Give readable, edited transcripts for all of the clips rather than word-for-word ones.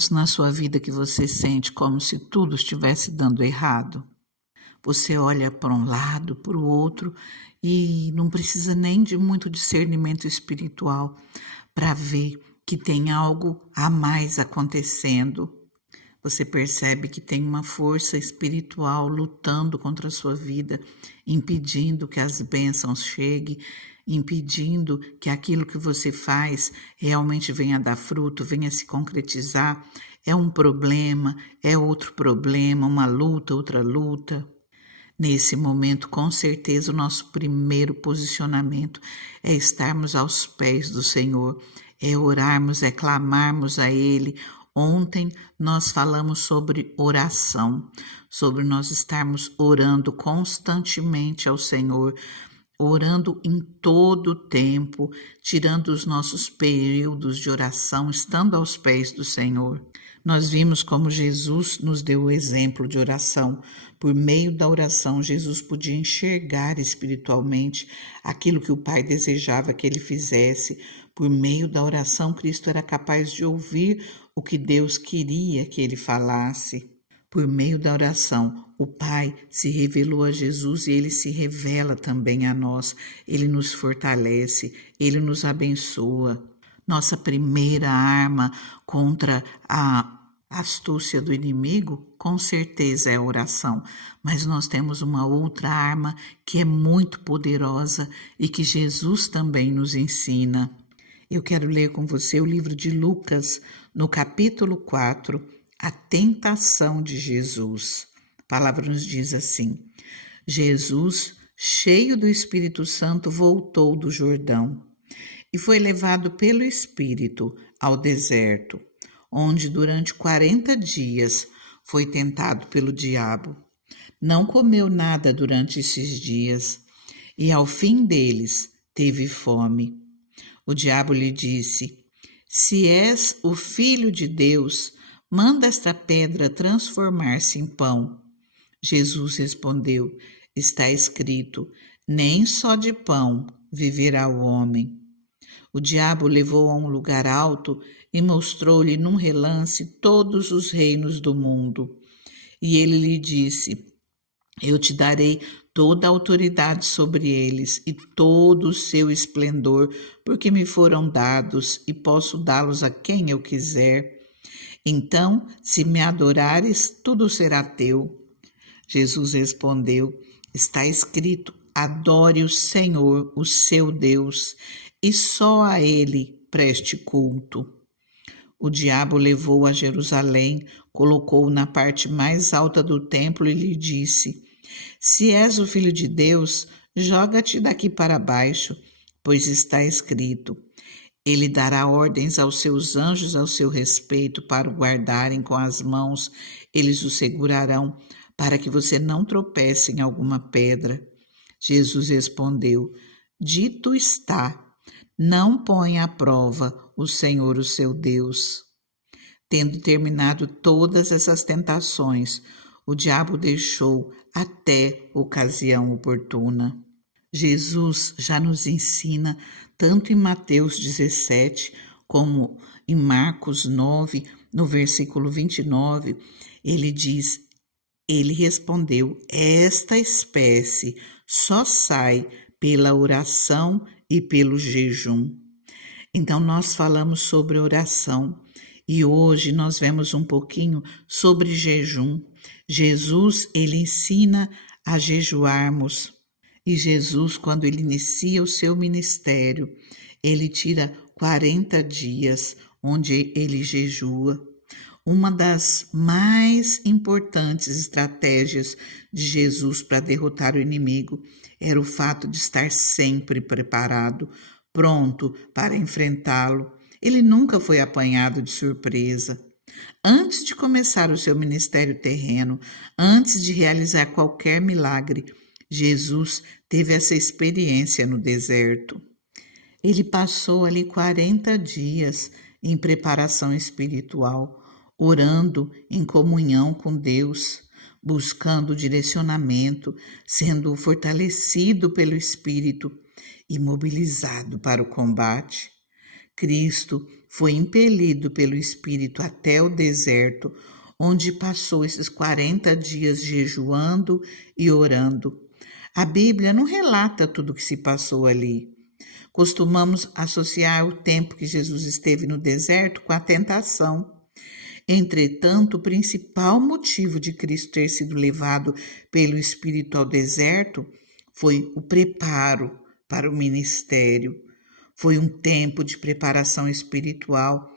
momentos na sua vida que você sente como se tudo estivesse dando errado? Você olha para um lado, para o outro e não precisa nem de muito discernimento espiritual para ver que tem algo a mais acontecendo. Você percebe que tem uma força espiritual lutando contra a sua vida, impedindo que as bênçãos cheguem, impedindo que aquilo que você faz realmente venha dar fruto, venha se concretizar. É um problema, é outro problema, uma luta, outra luta. Nesse momento, com certeza, o nosso primeiro posicionamento é estarmos aos pés do Senhor, é orarmos, é clamarmos a Ele. Ontem nós falamos sobre oração, sobre nós estarmos orando constantemente ao Senhor, orando em todo o tempo, tirando os nossos períodos de oração, estando aos pés do Senhor. Nós vimos como Jesus nos deu o exemplo de oração. Por meio da oração, Jesus podia enxergar espiritualmente aquilo que o Pai desejava que ele fizesse. Por meio da oração, Cristo era capaz de ouvir o que Deus queria que ele falasse. Por meio da oração, o Pai se revelou a Jesus e Ele se revela também a nós. Ele nos fortalece, Ele nos abençoa. Nossa primeira arma contra a astúcia do inimigo, com certeza é a oração. Mas nós temos uma outra arma que é muito poderosa e que Jesus também nos ensina. Eu quero ler com você o livro de Lucas, no capítulo 4, a tentação de Jesus. A palavra nos diz assim: Jesus, cheio do Espírito Santo, voltou do Jordão e foi levado pelo Espírito ao deserto, onde durante 40 dias foi tentado pelo diabo. Não comeu nada durante esses dias e ao fim deles teve fome. O diabo lhe disse: Se és o Filho de Deus, manda esta pedra transformar-se em pão. Jesus respondeu: Está escrito, nem só de pão viverá o homem. O diabo o levou a um lugar alto e mostrou-lhe num relance todos os reinos do mundo. E ele lhe disse: Eu te darei toda a autoridade sobre eles e todo o seu esplendor, porque me foram dados e posso dá-los a quem eu quiser. Então, se me adorares, tudo será teu. Jesus respondeu: Está escrito, adore o Senhor, o seu Deus, e só a ele preste culto. O diabo levou-o a Jerusalém, colocou-o na parte mais alta do templo e lhe disse: Se és o Filho de Deus, joga-te daqui para baixo, pois está escrito: Ele dará ordens aos seus anjos ao seu respeito para o guardarem com as mãos, eles o segurarão, para que você não tropece em alguma pedra. Jesus respondeu: Dito está, não ponha à prova o Senhor, o seu Deus. Tendo terminado todas essas tentações, o diabo deixou até ocasião oportuna. Jesus já nos ensina, tanto em Mateus 17, como em Marcos 9, no versículo 29, ele respondeu: Esta espécie só sai pela oração e pelo jejum. Então nós falamos sobre oração e hoje nós vemos um pouquinho sobre jejum. Jesus, ele ensina a jejuarmos. E Jesus, quando ele inicia o seu ministério, ele tira 40 dias onde ele jejua. Uma das mais importantes estratégias de Jesus para derrotar o inimigo era o fato de estar sempre preparado, pronto para enfrentá-lo. Ele nunca foi apanhado de surpresa. Antes de começar o seu ministério terreno, antes de realizar qualquer milagre, Jesus teve essa experiência no deserto. Ele passou ali 40 dias em preparação espiritual, orando em comunhão com Deus, buscando direcionamento, sendo fortalecido pelo Espírito e mobilizado para o combate. Cristo, foi impelido pelo Espírito até o deserto, onde passou esses 40 dias jejuando e orando. A Bíblia não relata tudo o que se passou ali. Costumamos associar o tempo que Jesus esteve no deserto com a tentação. Entretanto, o principal motivo de Cristo ter sido levado pelo Espírito ao deserto foi o preparo para o ministério. Foi um tempo de preparação espiritual,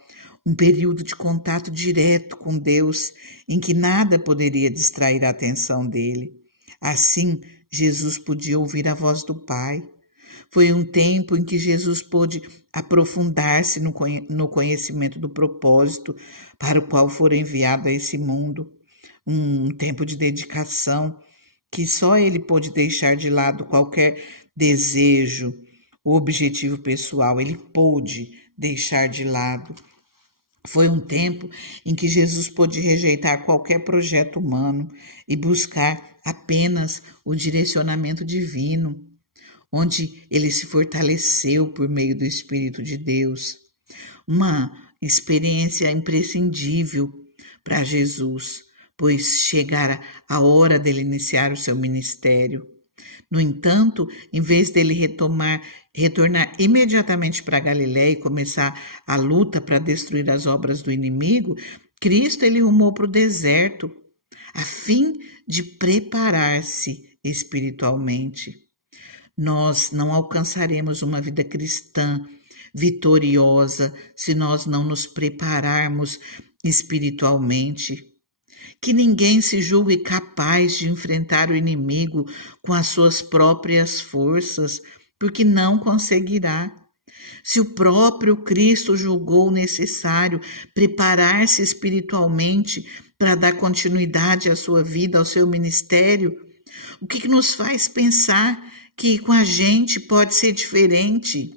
um período de contato direto com Deus, em que nada poderia distrair a atenção dele. Assim, Jesus podia ouvir a voz do Pai. Foi um tempo em que Jesus pôde aprofundar-se no conhecimento do propósito para o qual fora enviado a esse mundo. Um tempo de dedicação que só ele pôde deixar de lado qualquer desejo, o objetivo pessoal, ele pôde deixar de lado. Foi um tempo em que Jesus pôde rejeitar qualquer projeto humano e buscar apenas o direcionamento divino, onde ele se fortaleceu por meio do Espírito de Deus. Uma experiência imprescindível para Jesus, pois chegara a hora dele iniciar o seu ministério. No entanto, em vez dele retornar imediatamente para Galiléia e começar a luta para destruir as obras do inimigo, Cristo ele rumou para o deserto, a fim de preparar-se espiritualmente. Nós não alcançaremos uma vida cristã vitoriosa se nós não nos prepararmos espiritualmente. Que ninguém se julgue capaz de enfrentar o inimigo com as suas próprias forças, porque não conseguirá. Se o próprio Cristo julgou necessário preparar-se espiritualmente para dar continuidade à sua vida, ao seu ministério, o que nos faz pensar que com a gente pode ser diferente?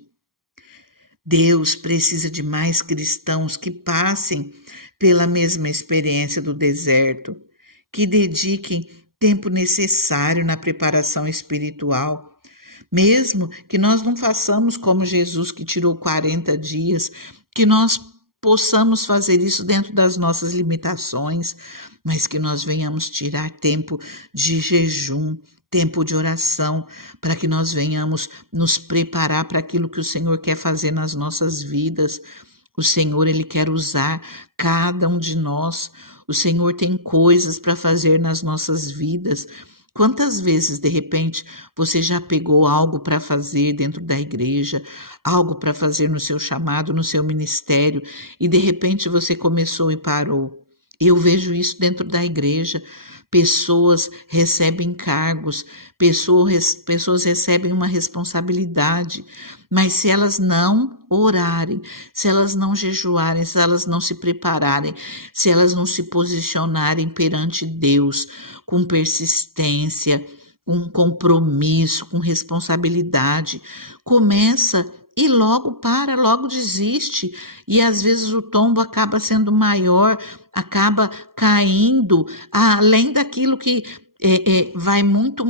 Deus precisa de mais cristãos que passem pela mesma experiência do deserto, que dediquem tempo necessário na preparação espiritual, mesmo que nós não façamos como Jesus, que tirou 40 dias, que nós possamos fazer isso dentro das nossas limitações, mas que nós venhamos tirar tempo de jejum, tempo de oração, para que nós venhamos nos preparar para aquilo que o Senhor quer fazer nas nossas vidas. O Senhor, Ele quer usar cada um de nós. O Senhor tem coisas para fazer nas nossas vidas. Quantas vezes, de repente, você já pegou algo para fazer dentro da igreja, algo para fazer no seu chamado, no seu ministério, e de repente você começou e parou? Eu vejo isso dentro da igreja. Pessoas recebem cargos, pessoas recebem uma responsabilidade, mas se elas não orarem, se elas não jejuarem, se elas não se prepararem, se elas não se posicionarem perante Deus com persistência, com compromisso, com responsabilidade, começa e logo para, logo desiste, e às vezes o tombo acaba sendo maior, acaba caindo além daquilo que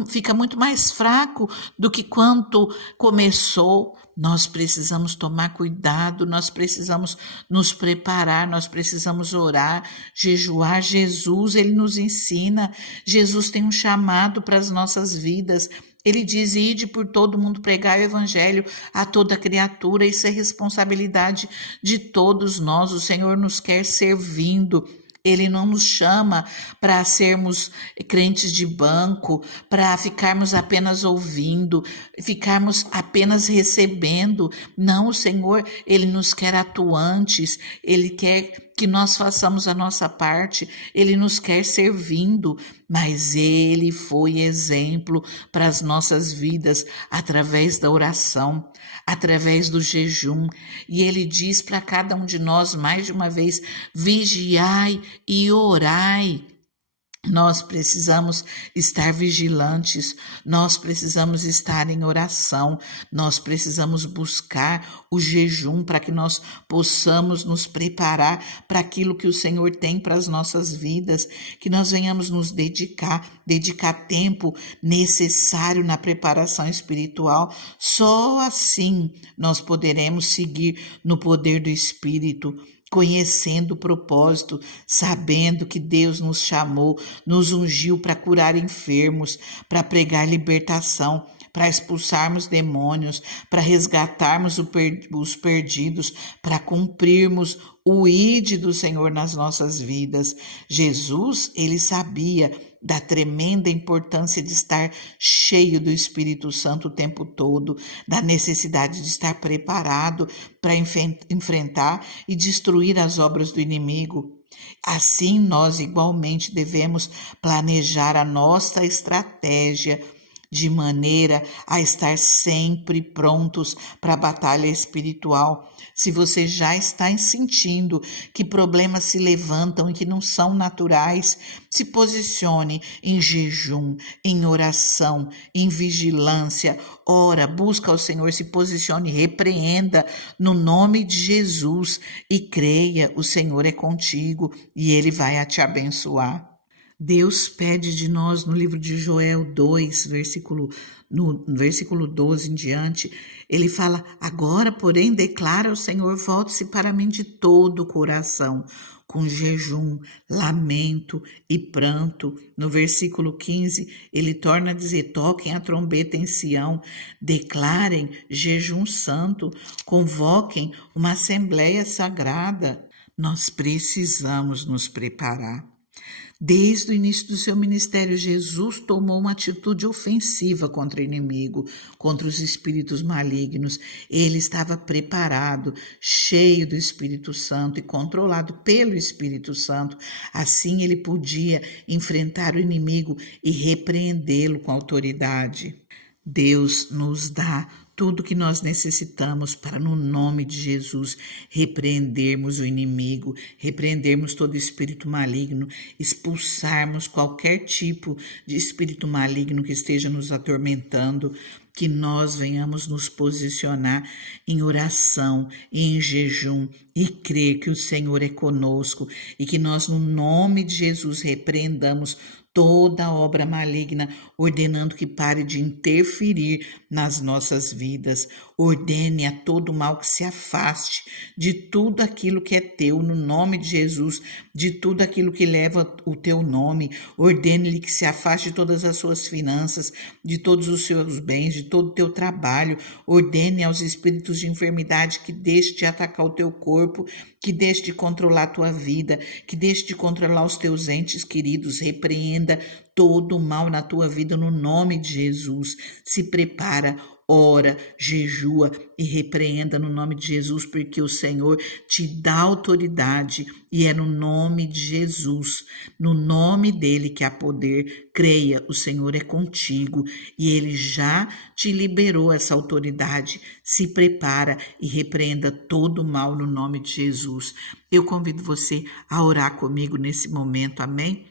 fica muito mais fraco do que quanto começou. Nós precisamos tomar cuidado, nós precisamos nos preparar, nós precisamos orar, jejuar. Jesus, ele nos ensina, Jesus tem um chamado para as nossas vidas. Ele diz: ide por todo mundo, pregar o evangelho a toda criatura. Isso é responsabilidade de todos nós. O Senhor nos quer servindo. Ele não nos chama para sermos crentes de banco, para ficarmos apenas ouvindo, ficarmos apenas recebendo. Não, o Senhor, Ele nos quer atuantes, Ele quer que nós façamos a nossa parte, Ele nos quer servindo, mas Ele foi exemplo para as nossas vidas através da oração, através do jejum, e Ele diz para cada um de nós mais de uma vez: vigiai e orai. Nós precisamos estar vigilantes, nós precisamos estar em oração, nós precisamos buscar o jejum para que nós possamos nos preparar para aquilo que o Senhor tem para as nossas vidas, que nós venhamos nos dedicar tempo necessário na preparação espiritual. Só assim nós poderemos seguir no poder do Espírito, conhecendo o propósito, sabendo que Deus nos chamou, nos ungiu para curar enfermos, para pregar libertação, para expulsarmos demônios, para resgatarmos os perdidos, para cumprirmos o ide do Senhor nas nossas vidas. Jesus, ele sabia da tremenda importância de estar cheio do Espírito Santo o tempo todo, da necessidade de estar preparado para enfrentar e destruir as obras do inimigo. Assim, nós igualmente devemos planejar a nossa estratégia de maneira a estar sempre prontos para a batalha espiritual. Se você já está sentindo que problemas se levantam e que não são naturais, se posicione em jejum, em oração, em vigilância. Ora, busca ao Senhor, se posicione, repreenda no nome de Jesus e creia, o Senhor é contigo e Ele vai te abençoar. Deus pede de nós no livro de Joel 2, no versículo 12 em diante, ele fala: agora, porém, declara o Senhor, volte-se para mim de todo o coração, com jejum, lamento e pranto. No versículo 15, ele torna a dizer: toquem a trombeta em Sião, declarem jejum santo, convoquem uma assembleia sagrada. Nós precisamos nos preparar. Desde o início do seu ministério, Jesus tomou uma atitude ofensiva contra o inimigo, contra os espíritos malignos. Ele estava preparado, cheio do Espírito Santo e controlado pelo Espírito Santo. Assim, ele podia enfrentar o inimigo e repreendê-lo com autoridade. Deus nos dá tudo que nós necessitamos para, no nome de Jesus, repreendermos o inimigo, repreendermos todo espírito maligno, expulsarmos qualquer tipo de espírito maligno que esteja nos atormentando, que nós venhamos nos posicionar em oração e em jejum e crer que o Senhor é conosco e que nós, no nome de Jesus, repreendamos toda obra maligna, ordenando que pare de interferir nas nossas vidas. Ordene a todo mal que se afaste de tudo aquilo que é teu, no nome de Jesus, de tudo aquilo que leva o teu nome. Ordene-lhe que se afaste de todas as suas finanças, de todos os seus bens, de todo o teu trabalho. Ordene aos espíritos de enfermidade que deixe de atacar o teu corpo, que deixe de controlar a tua vida, que deixe de controlar os teus entes queridos. Repreenda todo o mal na tua vida no nome de Jesus. Se prepara, ora, jejua e repreenda no nome de Jesus, porque o Senhor te dá autoridade e é no nome de Jesus, no nome dele que há poder. Creia, o Senhor é contigo e ele já te liberou essa autoridade. Se prepara e repreenda todo o mal no nome de Jesus. Eu convido você a orar comigo nesse momento, amém?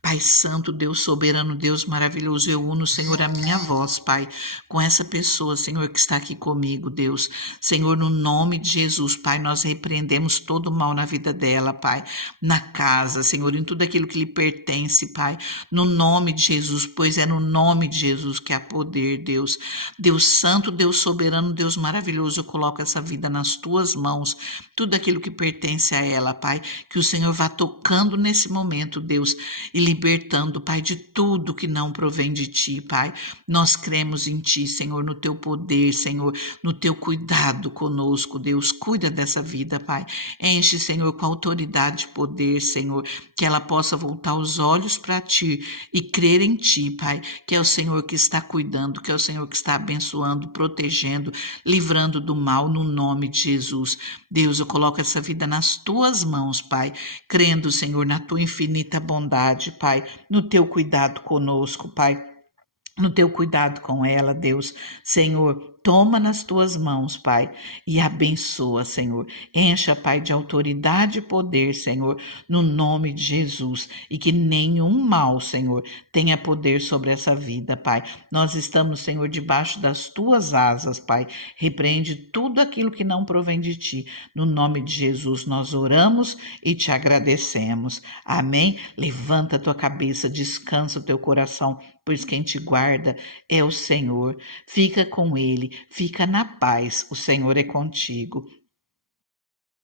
Pai Santo, Deus soberano, Deus maravilhoso, eu uno, Senhor, a minha voz, Pai, com essa pessoa, Senhor, que está aqui comigo, Deus. Senhor, no nome de Jesus, Pai, nós repreendemos todo o mal na vida dela, Pai, na casa, Senhor, em tudo aquilo que lhe pertence, Pai, no nome de Jesus, pois é no nome de Jesus que há poder, Deus. Deus Santo, Deus soberano, Deus maravilhoso, eu coloco essa vida nas tuas mãos, tudo aquilo que pertence a ela, Pai, que o Senhor vá tocando nesse momento, Deus, e libertando, Pai, de tudo que não provém de Ti, Pai. Nós cremos em Ti, Senhor, no Teu poder, Senhor, no Teu cuidado conosco, Deus. Cuida dessa vida, Pai. Enche, Senhor, com autoridade e poder, Senhor, que ela possa voltar os olhos para Ti e crer em Ti, Pai, que é o Senhor que está cuidando, que é o Senhor que está abençoando, protegendo, livrando do mal, no nome de Jesus. Deus, eu coloco essa vida nas Tuas mãos, Pai, crendo, Senhor, na Tua infinita bondade, Pai, no Teu cuidado conosco, Pai, no Teu cuidado com ela, Deus. Senhor, Toma nas tuas mãos, Pai, e abençoa, Senhor. Encha, Pai, de autoridade e poder, Senhor, no nome de Jesus. E que nenhum mal, Senhor, tenha poder sobre essa vida, Pai. Nós estamos, Senhor, debaixo das tuas asas, Pai. Repreende tudo aquilo que não provém de ti. No nome de Jesus, nós oramos e te agradecemos. Amém? Levanta a tua cabeça, descansa o teu coração, pois quem te guarda é o Senhor. Fica com ele, fica na paz, o Senhor é contigo.